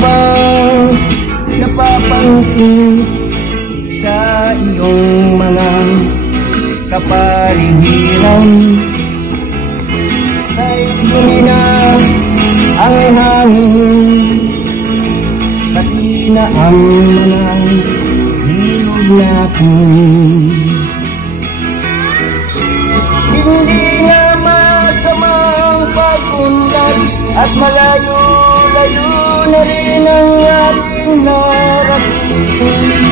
ba napapansin sa iyong mga kapaligiran? Kay dumi na ang hangin, pati na ang mga hilog natin. Hindi na masamang pag-unlad at malayo-layo na rin ang ating narating.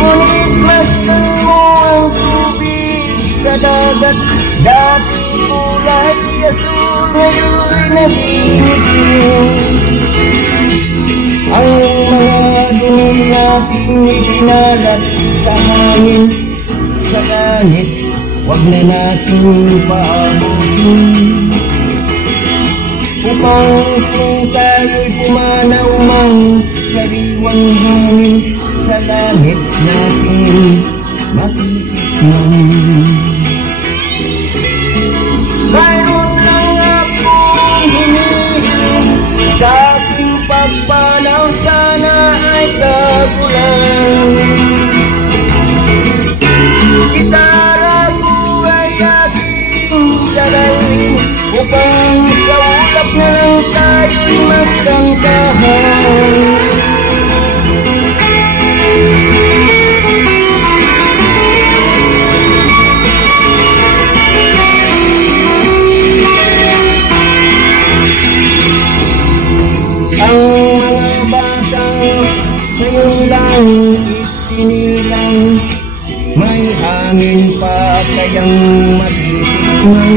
Ngunit masdan mo ang tubig sa dagat, dati kulay asul, ngayon naging itim. Ang mga dumi nating ipinalat sa hangin, sa langit, huwag na natin paabutin. Upang kung tayo'y pumanaw mang sariwang hangin, sa langit natin matitikman. Mayroon lang akong hinihiling sa ating pagpanaw, sana ay kagulan. Gitara ko ay aking dalawin upang sa ulap na lang tayo'y magkangkahan. Ang mga batang ngayon lang isinilang, may hangin pa kayang matitikman.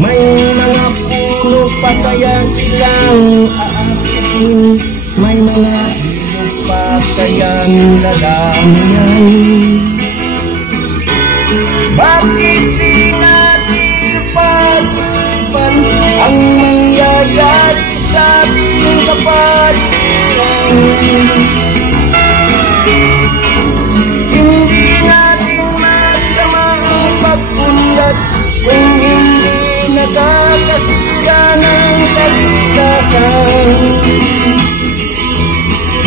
May mga puno pa kaya silang aakitin, may mga ilog pa kayang lalamihan. Bakit di natin pag-isipan ang mangyayari sa ating kapaligiran? Hindi natin masama ang pag-unlad kung hindi nakakasira ng kaligtasan.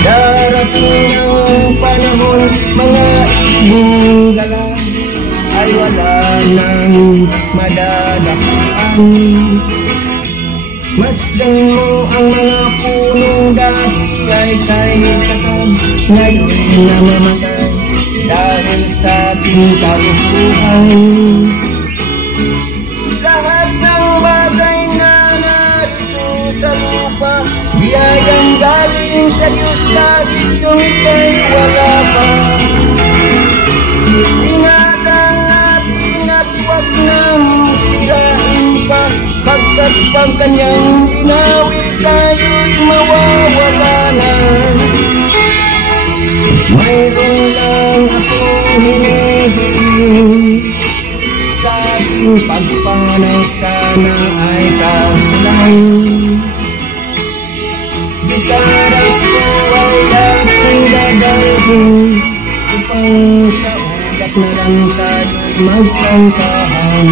Darating ang panahon, mga ibong dala ay wala nang madadakpan. Masdan mo ang mga punong dati ay kahit katag, ngayon namamatay dahil sa ating kalusuhan. Lahat ng bagay na narito sa lupa, biyayang galing sa Diyos, kahit yung ika'y wala pa. Ingatan natin at huwag nang sirain pa, pagkat pag kanyang binawi tayo'y mawawala na. Mayroon lang akong hinihiling sa ating pagpanaw, sana ay kagulan. Gitara ko ay aking dadalhin upang sa ulap na lang tayo'y magkantahan.